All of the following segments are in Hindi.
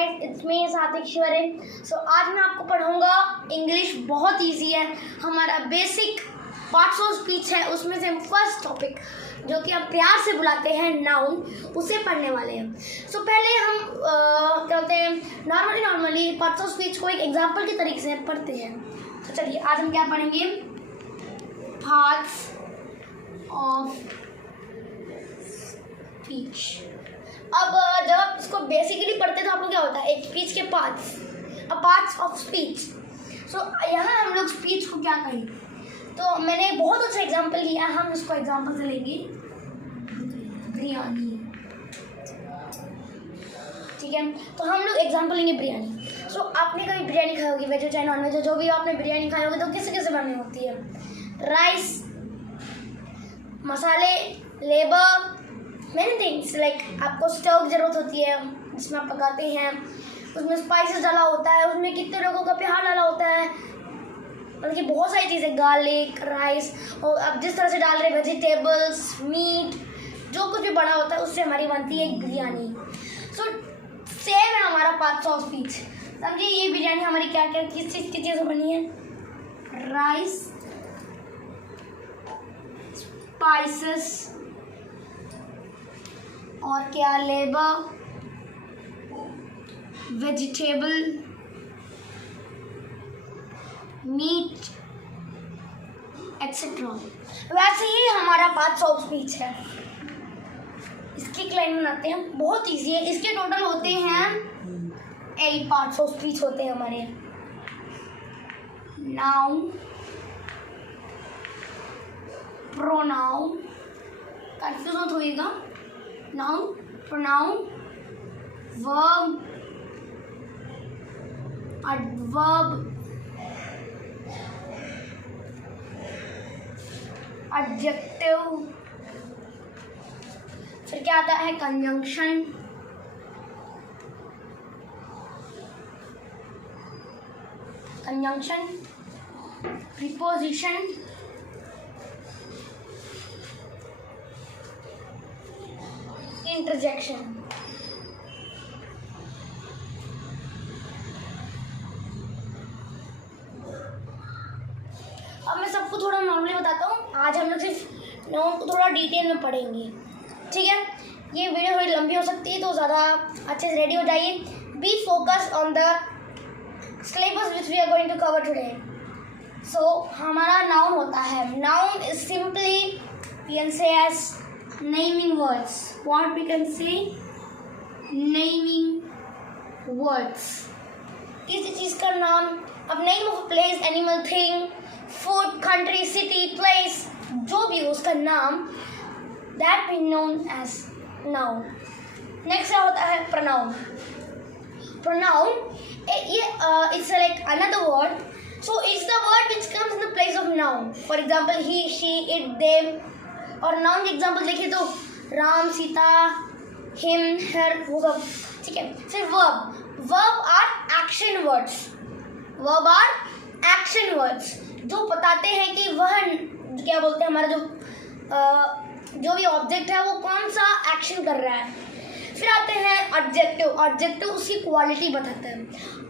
गाइस, इट्स मी सात्विक शिवरे। सो आज मैं आपको पढ़ाऊंगा इंग्लिश। बहुत इजी है, हमारा बेसिक पार्ट्स ऑफ स्पीच है, उसमें से फर्स्ट टॉपिक जो कि हम प्यार से बुलाते हैं नाउन, उसे पढ़ने वाले हैं। सो पहले हम कहते हैं नॉर्मली पार्ट्स ऑफ स्पीच को एक एग्जाम्पल के तरीके से पढ़ते हैं। तो चलिए आज हम क्या पढ़ेंगे, पार्ट्स ऑफ स्पीच। अब जब आप इसको बेसिकली पढ़ते हैं तो आपको क्या होता है, एक स्पीच के पार्ट्स ऑफ स्पीच। सो यहाँ हम लोग स्पीच को क्या कहें, तो मैंने बहुत अच्छा एग्जांपल लिया, हम उसको एग्जांपल से लेंगे बिरयानी। ठीक है, तो हम लोग एग्जांपल लेंगे बिरयानी। सो आपने कभी बिरयानी खाई होगी, वेज हो चाहे नॉन वेज हो, जो भी आपने बिरयानी खाई होगी, तो किसे किसे बनी होती है, राइस, मसाले, लेबर, मैनी थिंग्स। लाइक आपको स्टोव की ज़रूरत होती है जिसमें आप पकाते हैं, उसमें स्पाइसेस डाला होता है, उसमें कितने लोगों का प्यार डाला होता है, मतलब कि बहुत सारी चीज़ें, गार्लिक, राइस, और आप जिस तरह से डाल रहे वेजिटेबल्स, मीट, जो कुछ भी बड़ा होता है उससे हमारी बनती है एक बिरयानी। सो सेम है हमारा पार्ट्स ऑफ स्पीच। समझिए ये बिरयानी हमारी क्या क्या किस चीज़ की चीज़ बनी है, राइस, स्पाइसेस और क्या, लेबर, वेजिटेबल, मीट एक्सेट्रा। वैसे ही हमारा पार्ट्स ऑफ स्पीच है। इसकी एक लाइन बनाते हैं, बहुत इजी है। इसके टोटल होते हैं 8 पार्ट्स ऑफ स्पीच होते हैं हमारे। नाउन, प्रोनाउन, कंफ्यूज मत होइएगा, noun, pronoun, verb, adverb, adjective, फिर क्या आता है, कंजंक्शन, प्रीपोजिशन, इंटरजेक्शन। अब मैं सबको थोड़ा नॉर्मली बताता हूँ, आज हम लोग सिर्फ नाउन को थोड़ा डिटेल में पढ़ेंगे। ठीक है, ये वीडियो थोड़ी लंबी हो सकती है तो ज़्यादा अच्छे से रेडी हो जाइए। Be focus on the syllabus which we are going to cover today. So हमारा नाउन होता है, noun is simply we can say as naming words. What we can say, naming words. किसी चीज़ का नाम, अब name of place, animal, thing, food, country, city, place, जो भी हो उसका नाम, that we known as noun. Next होता है pronoun. Pronoun ये it's like another word. So it's the word which comes in the place of noun. For example, he, she, it, they. और नाउन के एग्जाम्पल देखिए तो राम, सीता, हिम, हर, वो सब। ठीक है, फिर वर्ब आर एक्शन वर्ड्स, जो बताते हैं कि वह क्या बोलते हैं, हमारा जो भी ऑब्जेक्ट है वो कौन सा एक्शन कर रहा है। फिर आते हैं एडजेक्टिव उसकी क्वालिटी बताता है।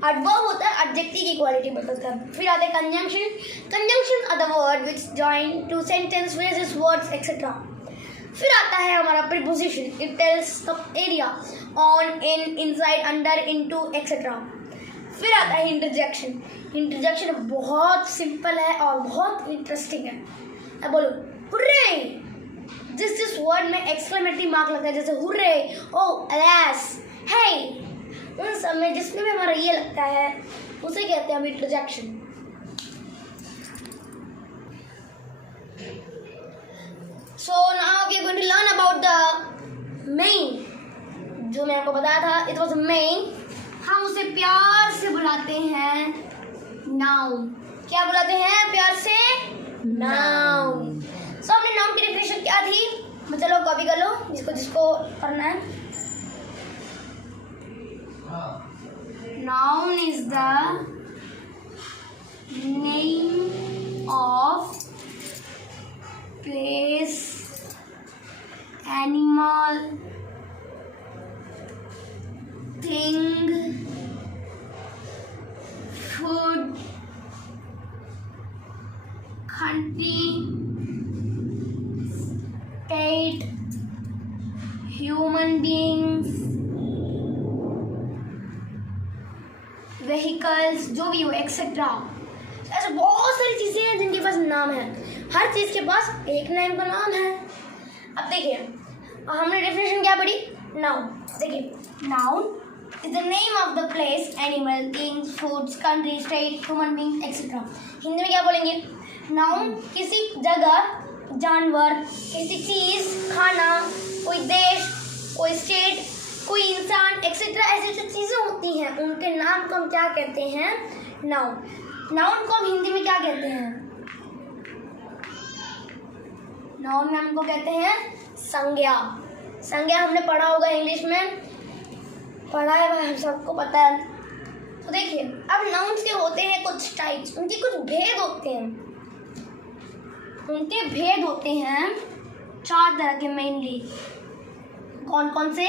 एडवर्ब होता है एडजेक्टिव की क्वालिटी बताता है। फिर आते हैं conjunction are the word which join two sentence, phrases, words etcetera. फिर आता है हमारा preposition, it tells the area, on, in, inside, under, into etcetera. फिर आता है इंटरजेक्शन बहुत सिंपल है और बहुत इंटरेस्टिंग है। अब बोलो हुर्रे, जिस वर्ड में एक्सक्लेमेटरी मार्क लगता है, जैसे हुर्रे, ओ, अलास, हे, उन सब में जिसमें भी हमारा ये लगता है उसे कहते हैं हम interjection. So now we are going to learn about the main, जो मैं आपको बताया था, इट वाज मेन। हम उसे प्यार से बुलाते हैं नाउन। क्या बुलाते हैं प्यार से? नाउन। सो हमने नाउन की डेफिनेशन क्या थी, चलो कॉपी कर लो जिसको पढ़ना है। Noun is the name of place, animal, thing, vehicles, जो भी हो, एक्सेट्रा। ऐसे बहुत सारी चीज़ें हैं जिनके पास नाम है। हर चीज़ के पास एक ना इनका नाम है। अब देखिए, हमने डेफिनेशन क्या पढ़ी? नाउन। देखिए, noun is the name of the place, animal, things, foods, country, state, human beings, etc. Hindi में क्या बोलेंगे? नाउन किसी जगह, जानवर, किसी चीज़, खाना, कोई देश, कोई स्टेट, कोई इंसान, एक्सेट्रा, ऐसी जो चीज़ें होती हैं उनके नाम को हम क्या कहते हैं? नाउन। नाउन को हम हिंदी में क्या कहते हैं? नाउन में हमको कहते हैं संज्ञा। संज्ञा हमने पढ़ा होगा इंग्लिश में, पढ़ा है भाई, हम सबको पता है। तो देखिए, अब नाउन्स के होते हैं कुछ टाइप्स, उनके कुछ भेद होते हैं। उनके भेद होते हैं 4 तरह के मेनली। कौन कौन से?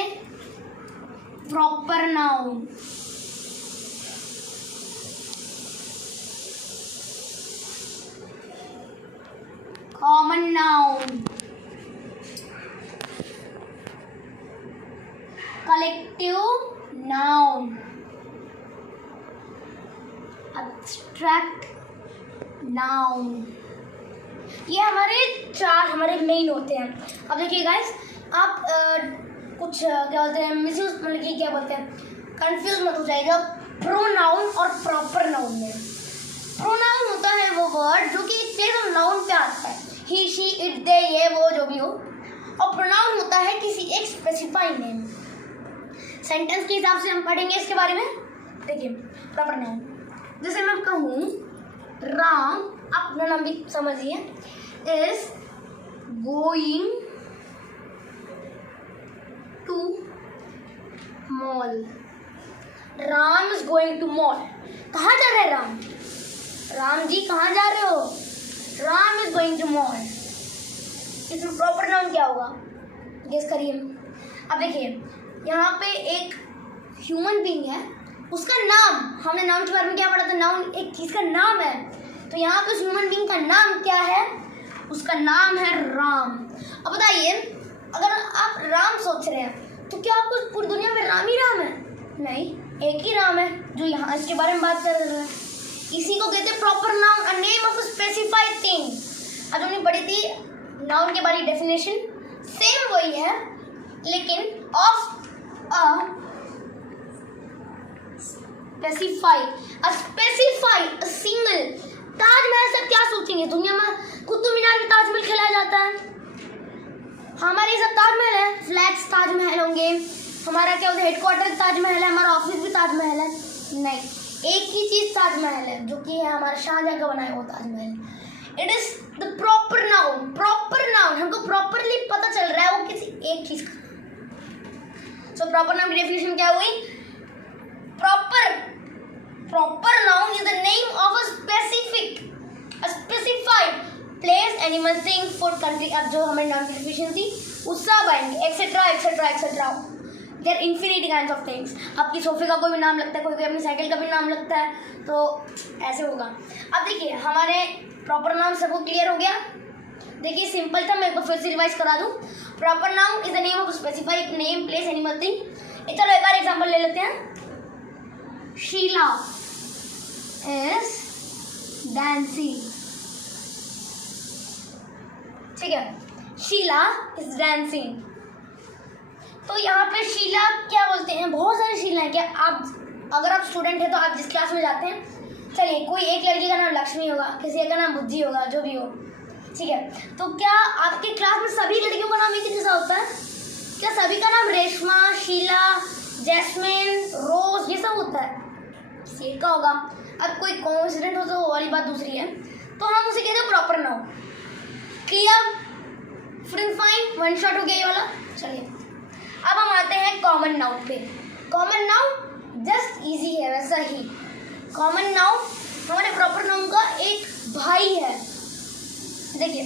Proper noun, common noun, collective noun, abstract noun. ये हमारे मेन होते हैं। अब देखिए गाइस, आप कुछ क्या बोलते हैं, मिसयूज, मतलब कि क्या बोलते हैं, कंफ्यूज मत हो जाएगा प्रोनाउन और प्रॉपर नाउन में। प्रोनाउन होता है वो वर्ड जो कि एक प्लेस ऑफ नाउन पे आता है, ही, शी, इट, दे, ये, वो, जो भी हो। और प्रोनाउन होता है किसी एक स्पेसिफाइड नेम। सेंटेंस के हिसाब से हम पढ़ेंगे इसके बारे में। देखिए, प्रॉपर नाउन, जैसे मैं कहूँ राम, आप अपना नाम भी समझिए, is going to mall. Ram is going to mall. कहाँ जा रहे हैं राम? राम जी कहाँ जा रहे हो? Ram is going to mall. इसमें प्रॉपर नाउन क्या होगा? गेस करिए। अब देखिए, यहाँ पे एक ह्यूमन बीइंग है, उसका नाम, हमने नाउन के बारे में क्या पढ़ा था? नाउन एक चीज़ का नाम है। तो यहाँ पे उस ह्यूमन बीइंग का नाम क्या है? उसका नाम है राम। अब बताइए, अगर आप राम सोच रहे हैं तो क्या आपको पूरी दुनिया में राम ही राम है? नहीं, एक ही राम है जो यहाँ इसके बारे में बात कर रहे हैं। इसी को कहते हैं proper noun, a name of a specified thing. अब हमने पढ़ी थी नाउन के बारे में डेफिनेशन, सेम वही है, लेकिन ऑफ स्पेसिफाइड सिंगल। ताजमहल सब क्या सोचेंगे? दुनिया में कुतुब मीनार में ताजमहल खेला जाता है, हमारे सब ताजमहल है, फ्लैट्स ताजमहल होंगे, हमारा क्या होता है, हेडक्वार्टर ताजमहल है, हमारा ऑफिस भी ताजमहल है। नहीं, एक ही चीज ताजमहल है जो कि है हमारा शाहजहां का बनाया हुआ Taj Mahal. It is the proper noun. Proper noun हमको प्रॉपरली पता चल रहा है वो किसी एक चीज का। सो प्रॉपर नाउन की डेफिनेशन क्या हुई? Proper noun is the name of a specified place, animal, thing, food, country. अब जो हमारे नाउन की डेफिनेशन थी वो सब आएंगे, etcetera etcetera etcetera. There infinity kinds of things. आपकी सोफे का कोई भी नाम लगता है, कोई अपनी साइकिल का भी नाम लगता है, तो ऐसे होगा। अब देखिए, हमारे प्रॉपर नाउन सबको क्लियर हो गया। देखिए, सिंपल था, मैं एक बार फिर से रिवाइज करा दूं। Proper noun is the name of specified name, place, animal, thing. चलो एक और एग्जांपल ले लेते हैं। Sheela is dancing. ठीक है, शीला इज डांसिंग। तो यहाँ पे शीला क्या बोलते हैं? बहुत सारी शीला है। क्या आप, अगर आप स्टूडेंट हैं तो आप जिस क्लास में जाते हैं, चलिए कोई एक लड़की का नाम लक्ष्मी होगा, किसी का नाम बुद्धि होगा, जो भी हो, ठीक है। तो क्या आपके क्लास में सभी लड़कियों का नाम एक ही जैसा होता है? क्या सभी का नाम रेशमा, शीला, जैस्मिन, रोज ये सब होता है? ये का होगा। अब कोई कोइंसिडेंट हो तो वो वाली बात दूसरी है। तो हम उसे कहते हैं proper noun. Clear? Fine, one shot हो गया ये वाला। चलिए अब हम आते हैं कॉमन नाउन पे। कॉमन नाउन जस्ट इजी है वैसा ही। कॉमन नाउन हमारे प्रॉपर नाउन का एक भाई है। देखिए,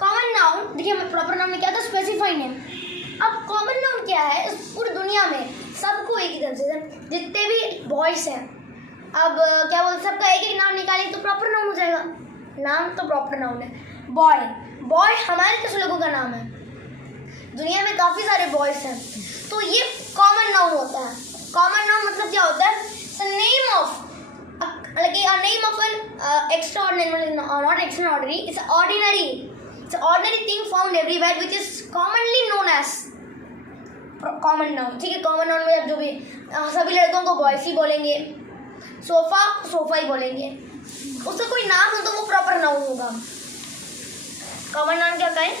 कॉमन नाउन, देखिए प्रॉपर नाउन में क्या था? Specified name. अब कॉमन नाउन क्या है? इस पूरी दुनिया में सबको एक ही तरह से, जितने भी बॉयज हैं, अब क्या बोलते, सबका एक एक नाम निकालेंगे तो प्रॉपर नाउन हो जाएगा। नाम तो प्रॉपर नाउन है। बॉय, बॉय हमारे किस लोगों का नाम है? दुनिया में काफ़ी सारे बॉयज हैं, तो ये कॉमन नाउन होता है। कॉमन नाउन मतलब क्या होता है? The name extraordinary, not extraordinary, it's ordinary. It's an ordinary thing found everywhere which is commonly known as common noun. ठीक है, common noun में अब जो भी सभी लड़कों को बॉयस ही बोलेंगे, सोफा सोफा ही बोलेंगे, उसका कोई नाम हो तो वो प्रॉपर नाउन होगा. कॉमन नाउन क्या कहें?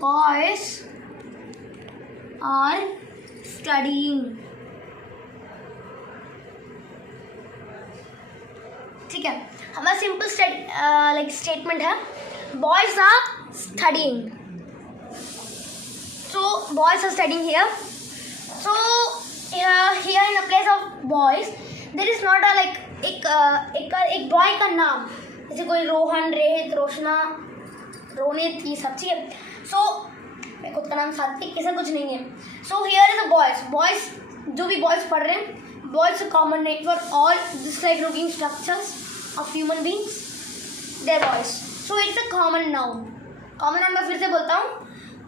Boys are studying. ठीक है, हमारा सिंपल स्टेटमेंट है boys are studying. So boys are studying here. So here in a place of boys there is not a एक बॉय का नाम, जैसे कोई रोहन, रेहित, रोशना, रोनित, ये सब. ठीक है. सो मैं खुद का नाम सात्विक, ऐसा कुछ नहीं है. So here is a boys जो भी बॉयज पढ़ रहे हैं, boys are common name for all just like looking structures of human beings, they're boys. So it's a common noun. Common noun मैं फिर से बोलता हूँ,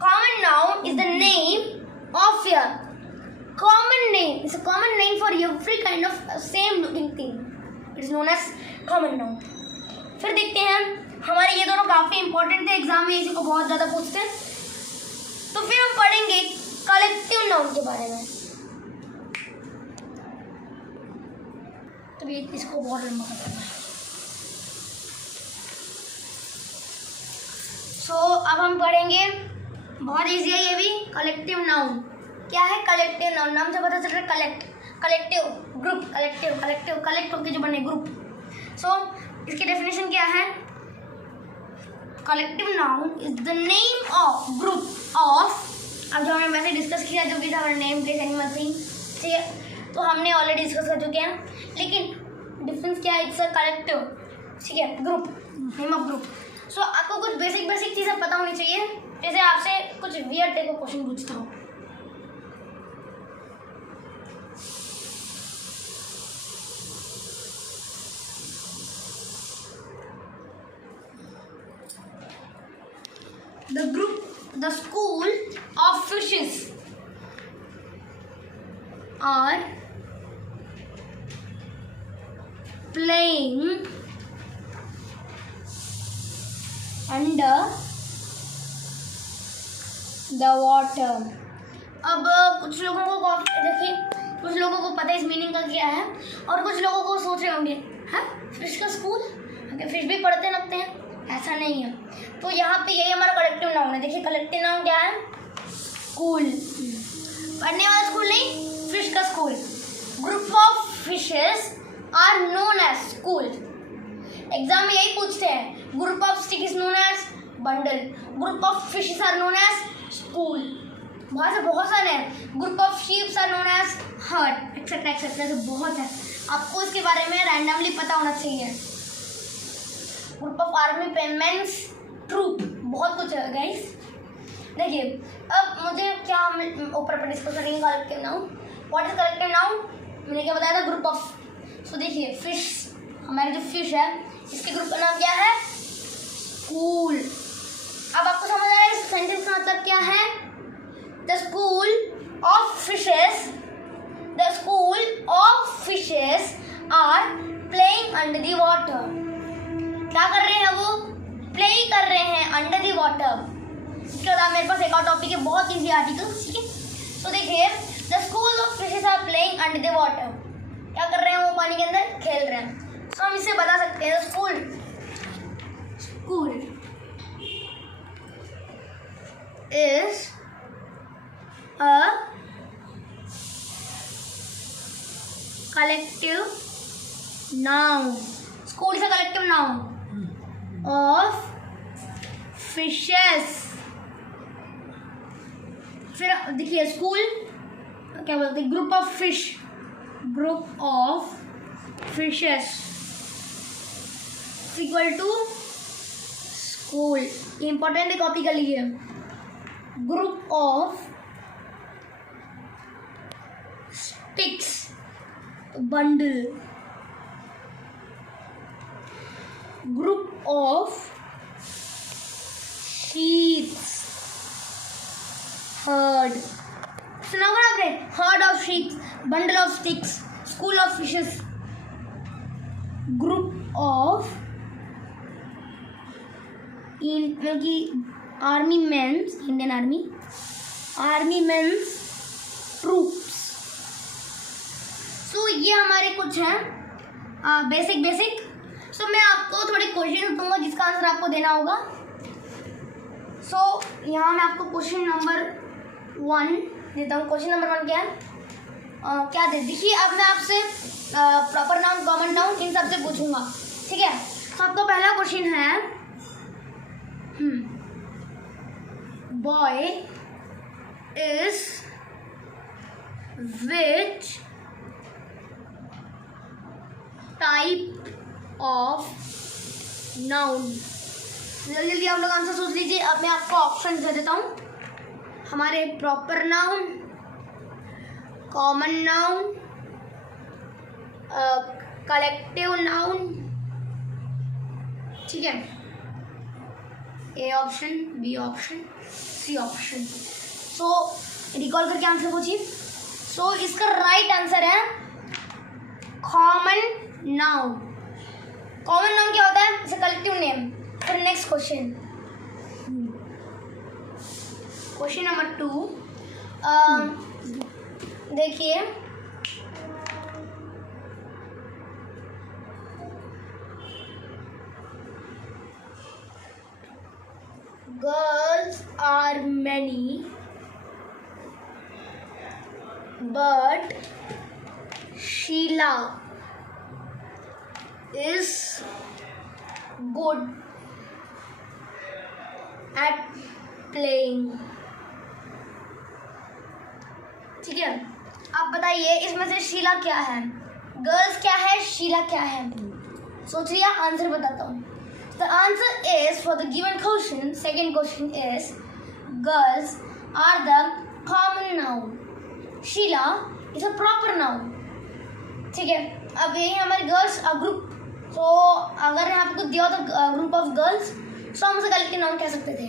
common noun is the name of a common name. It's a common name for every kind of same looking thing. It is known as common noun. फिर देखते हैं, हमारे ये दोनों काफ़ी इंपॉर्टेंट थे, एग्जाम में इसी को बहुत ज़्यादा पूछते हैं. तो फिर हम पढ़ेंगे कलेक्टिव नाउन के बारे में. तो ये इसको बहुत लंबा करना है. सो अब हम पढ़ेंगे, बहुत इजी है ये भी, कलेक्टिव नाउन. क्या है कलेक्टिव नाउन? नाम से पता चल रहा है कलेक्ट, कलेक्टिव, ग्रुप, कलेक्ट होकर जो बने ग्रुप. सो इसकी डेफिनेशन क्या है? Collective noun is the name of group of, अब जो हमने वैसे डिस्कस किया जो कि था नेम प्लेस एनिमल थिंग. ठीक है, तो हमने ऑलरेडी डिस्कस कर चुके हैं, लेकिन डिफरेंस क्या है? It's a collective. ठीक है, ग्रुप, नेम ऑफ ग्रुप. सो आपको कुछ बेसिक चीज़ें पता होनी चाहिए. जैसे आपसे कुछ वियर्ड टाइप का क्वेश्चन पूछता हूँ. The school of fishes are playing under the water. अब कुछ लोगों को देखिए, कुछ लोगों को पता है इस मीनिंग का क्या है, और कुछ लोगों को सोच रहे होंगे हाँ फिश का स्कूल, फिश भी पढ़ते लगते हैं. ऐसा नहीं है. तो यहाँ पे यही हमारा कलेक्टिव नाउन है. देखिए कलेक्टिव नाउन क्या है? स्कूल, पढ़ने वाला स्कूल नहीं, फिश का school. Group of fishes are known as school. Exam में यही पूछते हैं. Group of stick is known as bundle, group of fishes are known as school. बहुत सारे हैं. Group of sheeps are known as herd, etcetera etcetera. तो बहुत है, आपको इसके बारे में रैंडमली पता होना चाहिए. Group of army payments troop, बहुत कुछ है गाइस. देखिए अब मुझे क्या हम ऊपर पर डिस्कस करेंगे collective noun. What is collective noun? मैंने क्या बताया था? Group of. सो देखिए फिश, हमारे जो फिश है इसके ग्रुप का नाम क्या है? स्कूल. अब आपको समझ आ रहा है इस सेंटेंस का मतलब क्या है? The school of fishes, the school of fishes are playing under the water. क्या कर रहे हैं वो? प्ले कर रहे हैं अंडर द वाटर. इसके बाद मेरे पास एक और टॉपिक है, बहुत इजी आर्टिकल. ठीक है, तो देखिए the school of fishes are playing under the water. क्या कर रहे हैं वो? पानी के अंदर खेल रहे हैं. तो हम इससे बता सकते हैं school is a collective noun. School is a collective noun of fishes. फिर देखिए स्कूल क्या बोलते हैं? Group of fish, group of fishes equal to school. ये इंपॉर्टेंट है, कॉपी कर लीजिए. Group of sticks bundle, group of sheep herd. सुना होगा आपने? herd of sheep, bundle of sticks, school of fishes. Of मतलब कि army mens, Indian army mens troops. So ये हमारे कुछ हैं बेसिक। सो मैं आपको थोड़े क्वेश्चन दूंगा जिसका आंसर आपको देना होगा। सो यहाँ मैं आपको क्वेश्चन नंबर 1 देता हूँ। क्वेश्चन नंबर 1 क्या है? क्या दे देखिए, अब मैं आपसे proper noun, common noun in सब से पूछूंगा, ठीक है। तो आपका पहला क्वेश्चन है boy is which type of noun? जल्दी जल्दी आप लोग आंसर सोच लीजिए। अब मैं आपको ऑप्शन दे देता हूँ। हमारे proper noun, common noun, collective noun, ठीक है। A option, B option, C option. So recall करके आंसर पूछिए। सो इसका राइट आंसर है कॉमन नाउन। कॉमन नाउन क्या होता है? It's a collective name. फिर नेक्स्ट क्वेश्चन, क्वेश्चन नंबर 2 देखिए, girls are many but Sheila is good at playing, ठीक है। आप बताइए इसमें से शीला क्या है? गर्ल्स क्या है, शीला क्या है? सोच लिया? आंसर बताता हूँ। The answer is for the given question. Second question is girls are the common noun. Sheila is a proper noun. ठीक है। अब ये हमारे गर्ल्स ग्रुप। तो अगर यहाँ पे कुछ दिया हो तो ग्रुप ऑफ गर्ल्स, तो हम उसे कलेक्टिव नाउन कह सकते थे।